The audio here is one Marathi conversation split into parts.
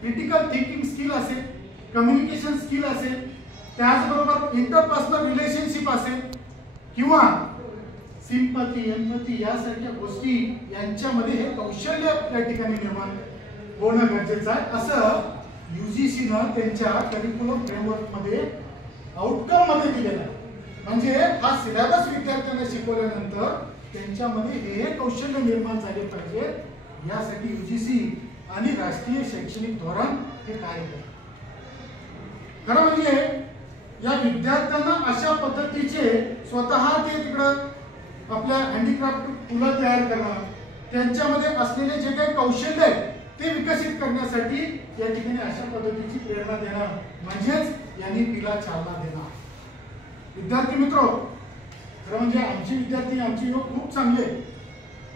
क्रिटिकल थिंकिंग स्किल असेल, कम्युनिकेशन स्किल असेल, त्याचबरोबर इंटरपर्सनल रिलेशनशिप असेल किंवा सिंपथी, एम्पथी यासारख्या गोष्टी यांच्यामध्ये हे कौशल्य या ठिकाणी निर्माण होणं गरजेचं आहे असं UGCनं त्यांच्या करिक्युलम फ्रेमवर्क मध्ये आउटकम मध्ये दिलेलं आहे. म्हणजे हा सिलेबस विद्यार्थ्यांना शिकवल्यानंतर त्यांच्यामध्ये हे कौशल्य निर्माण झाले पाहिजे यासाठी UGC आणि राष्ट्रीय शैक्षणिक धोरण हे कार्य करते. खरं म्हणजे या विद्यार्थ्यांना अशा पद्धतीचे स्वतः ते तिकडं आपल्या हँडीक्राफ्ट फुलं तयार करणं, त्यांच्यामध्ये असलेले जे काही कौशल्य आहे ते विकसित करण्यासाठी या ठिकाणी अशा पद्धतीची प्रेरणा देणं म्हणजेच यांनी तिला चालना देणं. विद्यार्थी मित्र, खरं म्हणजे आमचे विद्यार्थी, आमचे युवक खूप चांगले,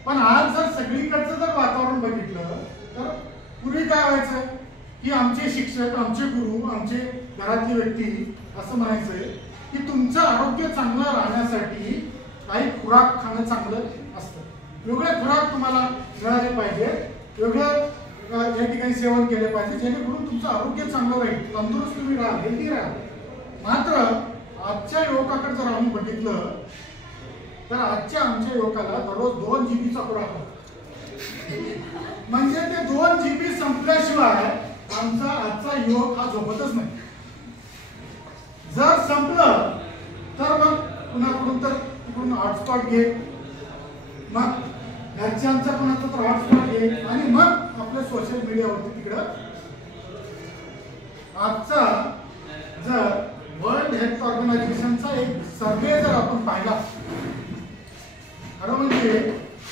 पण आज जर सगळीकडचं जर वातावरण बघितलं तर पूर्वी काय व्हायचं की आमचे शिक्षक, आमचे गुरु, आमचे घरातली व्यक्ती असं म्हणायचंय की तुमचं आरोग्य चांगलं राहण्यासाठी काही खुराक खाणं चांगलं असतं, वेगळे खुराक तुम्हाला मिळाले पाहिजे, वेगळं या ठिकाणी सेवन केले पाहिजे जेणेकरून तुमचं आरोग्य चांगलं राहील, तंदुरुस्त तुम्ही राहा, हेल्दी राहा. मात्र आजच्या युवकाकडे जर आम्ही बघितलं तर आमच्या युवकाला दररोज 2 GB चा खुराक, म्हणजे ते 2 GB संपल्याशिवाय आमचा आजचा युवक हा झोपतच नाही. जर संपलं तर मग कुणाकडून तर तिकडून हॉटस्पॉट घे, मग घरच्यांचा कोणाचा तर हॉटस्पॉट घे आणि मग आपल्या सोशल मीडियावरती तिकडं. आजचा जर वर्ल्ड हेल्थ ऑर्गनायझेशनचा एक सर्वे जर आपण पाहिला, खरं म्हणजे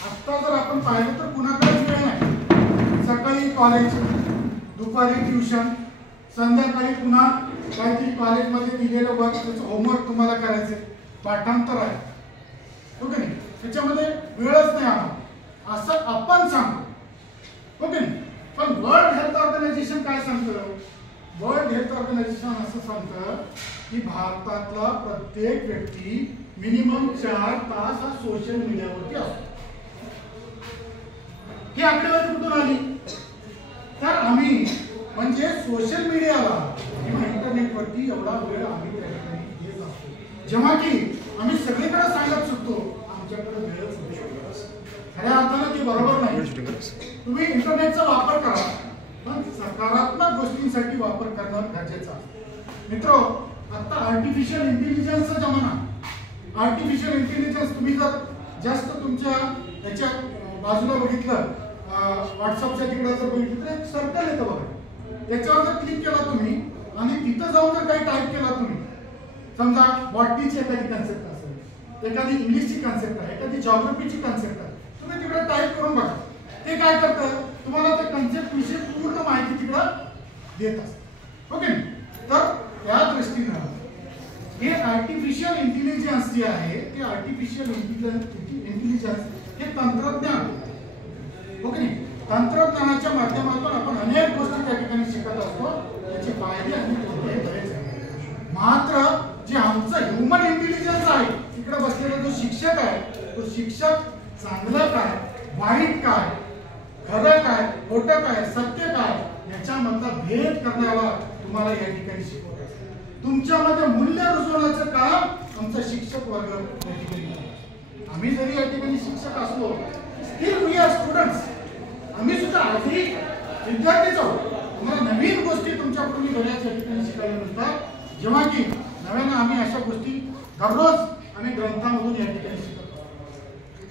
आता जर आपण पाहिलं तर कुणाकडेच वेळ नाही. सकाळी कॉलेज, दुपारी ट्युशन, संध्याकाळी पुन्हा काहीतरी कॉलेजमध्ये दिलेलं वर्क, होमवर्क तुम्हाला करायचे, पाठांतर आहे, ओके नाही, त्याच्यामध्ये वेळच नाही आम्हाला असं आपण सांगतो, ओके नाही. पण वर्ल्ड हेल्थ ऑर्गनायझेशन काय सांगतं? वर्ल्ड हेल्थ ऑर्गनायझेशन असं सांगतं की भारतातला प्रत्येक व्यक्ती मिनिमम 4 तास हा सोशल मीडियावरती असतो. ही आकडेवारी कुठून आली? तर आम्ही म्हणजे सोशल मीडियाला किंवा इंटरनेटवरती एवढा वेळ आम्ही त्या ठिकाणी देत असतो, जेव्हा की आम्ही सगळीकडे सांगत सुटतो आमच्याकडे वेळच नाही. खऱ्या अर्थानं ते बरोबर नाही. तुम्ही इंटरनेटचा वापर करा, पण सकारात्मक गोष्टींसाठी वापर करणं गरजेचं आहे. मित्रो, आता आर्टिफिशियल इंटेलिजन्सचा जमाना. आर्टिफिशियल इंटेलिजन्स तुम्ही जर जास्त तुमच्या याच्या बाजूला बघितलं, व्हॉट्सअपच्या तिकडे जर बघितलं तर एक सर्कल येतं बघा, त्याच्यावर जर क्लिक केला तुम्ही आणि तिथं जाऊन जर काही टाईप केला तुम्ही, समजा बॉटनीची एखादी कन्सेप्ट असेल, एखादी इंग्लिशची कन्सेप्ट आहे, एखादी जॉग्रफीची कन्सेप्ट आहे, तुम्ही तिकडे टाईप करून बघा, ते काय करतं तुम्हाला त्या कन्सेप्ट विषयी पूर्ण माहिती तिकडं देत असतं, ओके. तर या दृष्टीनं हे आर्टिफिशियल इंटेलिजन्स जे आहे ते आर्टिफिशियल इंटेलिजन्स हे तंत्रज्ञान, ओके नाही, तंत्रज्ञानाच्या माध्यमातून आपण अनेक गोष्टी त्या ठिकाणी शिकत असतो, त्याचे फायदे आणि तोटे बरेच आहेत. मात्र जे आमचं ह्युमन इंटेलिजन्स आहे, तिकडे बसलेला जो शिक्षक आहे, तो शिक्षक चांगलं काय, वाईट काय, खरं काय, खोटं काय, सत्य काय याच्यामधला भेद करण्याला तुम्हाला या ठिकाणी शिकवत असतो. तुमच्यामध्ये मूल्य रुजवण्याचं काम आमचा शिक्षक वर्ग या ठिकाणी करतो. आम्ही जरी या ठिकाणी शिक्षक असलो, स्टिल वी आर स्टुडंट्स. आम्ही सुद्धा आजही विद्यार्थीच आहोत. तुम्हाला नवीन गोष्टी तुमच्याकडून बऱ्याच या ठिकाणी शिकायला मिळतात, जेव्हा की नव्यानं आम्ही अशा गोष्टी दररोज आम्ही ग्रंथामधून या ठिकाणी शिकतो.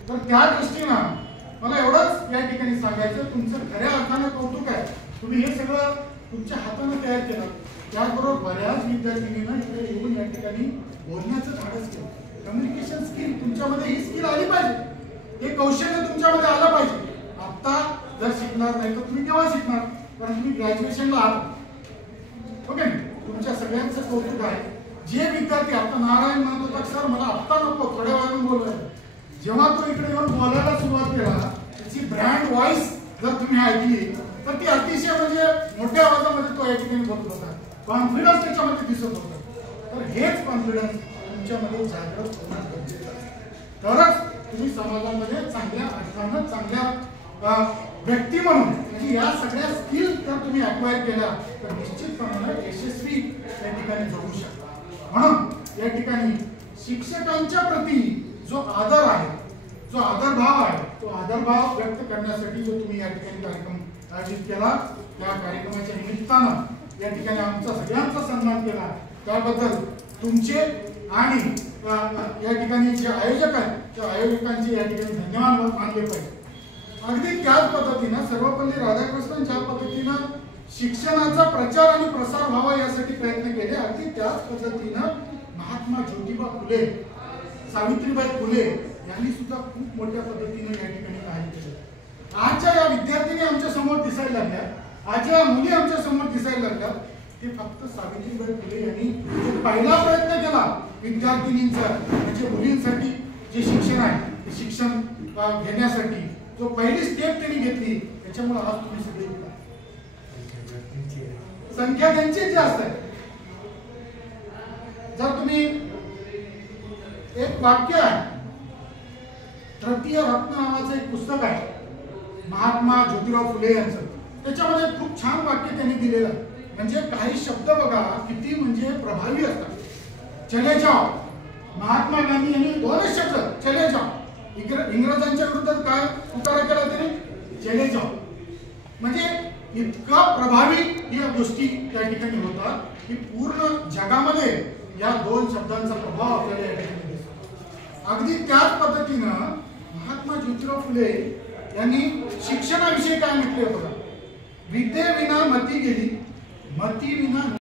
तर त्या दृष्टीनं मला एवढंच या ठिकाणी सांगायचं, तुमचं खऱ्या अर्थानं कौतुक आहे. तुम्ही हे सगळं तुमच्या हाताने तयार केलं. त्याचबरोबर बऱ्याच विद्यार्थिनींना इकडे येऊन या ठिकाणी बोलण्याचं धाडस केलं. कम्युनिकेशन स्किल तुमच्यामध्ये ही स्किल आली पाहिजे, हे कौशल्य तुमच्यामध्ये आलं पाहिजे. आता जर शिकणार नाही तर तुम्ही केव्हा शिकणार? कारण तुम्ही ग्रॅज्युएशनला आहात, ओके. तुमच्या सगळ्यांचं कौतुक आहे. जे विद्यार्थी आता नारायण म्हणत होता सर मला आत्ता नको, थोड्या वेळाने बोलवायला, जेव्हा तो इकडे येऊन बोलायला सुरुवात केला, त्याची ब्रँड व्हॉइस जर तुम्ही ऐकली तर ती अतिशय म्हणजे मोठ्या आवाजामध्ये तो या ठिकाणी बोलत होता, कॉन्फिडन्स त्याच्यामध्ये दिसत होता. तर हेच कॉन्फिडन्स तुमच्यामध्ये जागृत होणं गरजेचं आहे, तरच तुम्ही समाजामध्ये चांगल्या अर्थानं, चांगल्या व्यक्ती म्हणून म्हणजे या सगळ्या स्किल जर तुम्ही अक्वायर केल्या तर निश्चितपणे यशस्वी या ठिकाणी जगू शकता। म्हणून या ठिकाणी शिक्षकांच्या प्रती जो आदर आहे, जो आदरभाव आहे, तो आदरभाव व्यक्त करण्यासाठी जो तुम्ही या ठिकाणी कार्यक्रम आयोजित केला, त्या कार्यक्रमाच्या निमित्तानं या ठिकाणी आमचा सगळ्यांचा सन्मान केला, त्याबद्दल तुमचे आणि या ठिकाणी जे आयोजक आहेत त्या आयोजकांचे या ठिकाणी धन्यवाद मानले पाहिजे। अगदी त्याच पद्धतीनं सर्वपल्ली राधाकृष्णन ज्या पद्धतीनं शिक्षणाचा प्रचार आणि प्रसार व्हावा यासाठी प्रयत्न केले, अगदी त्याच पद्धतीनं महात्मा ज्योतिबा फुले, सावित्रीबाई फुले यांनी सुद्धा खूप मोठ्या पद्धतीने या ठिकाणी कार्य केले। आजच्या या विद्यार्थिनी आमच्या समोर दिसायला लागल्या, आज या मुली आमच्या समोर दिसायला लागल्या, ते फक्त सावित्रीबाई फुले यांनी जो पहिला प्रयत्न केला विद्यार्थिनींचा म्हणजे मुलींसाठी जे शिक्षण आहे ते शिक्षण घेण्यासाठी जो पहिली स्टेप त्यांनी घेतली, त्याच्यामुळे आज तुम्ही सगळे संख्या त्यांची जास्त आहे। जर तुम्ही एक वाक्य आहे, तृतीय रत्न नावाचं एक पुस्तक आहे महात्मा ज्योतिराव फुले यांचं, त्याच्यामध्ये खूप छान वाक्य त्यांनी दिलेलं आहे। म्हणजे काही शब्द बघा किती म्हणजे प्रभावी असतात। चले जाओ, महात्मा गांधी यांनी दोनच शब्द चले जाओ, इंग्रजांच्या विरुद्ध काय उतारा केला त्यांनी, चले जाओ, म्हणजे इतका प्रभावी या गोष्टी त्या ठिकाणी होतात की पूर्ण जगामध्ये या दोन शब्दांचा प्रभाव आपल्याला या ठिकाणी दिसतो। अगदी त्याच पद्धतीनं महात्मा ज्योतिराव फुले यांनी शिक्षणाविषयी काय म्हटले बघा, विद्येविना मती गेली, मती विना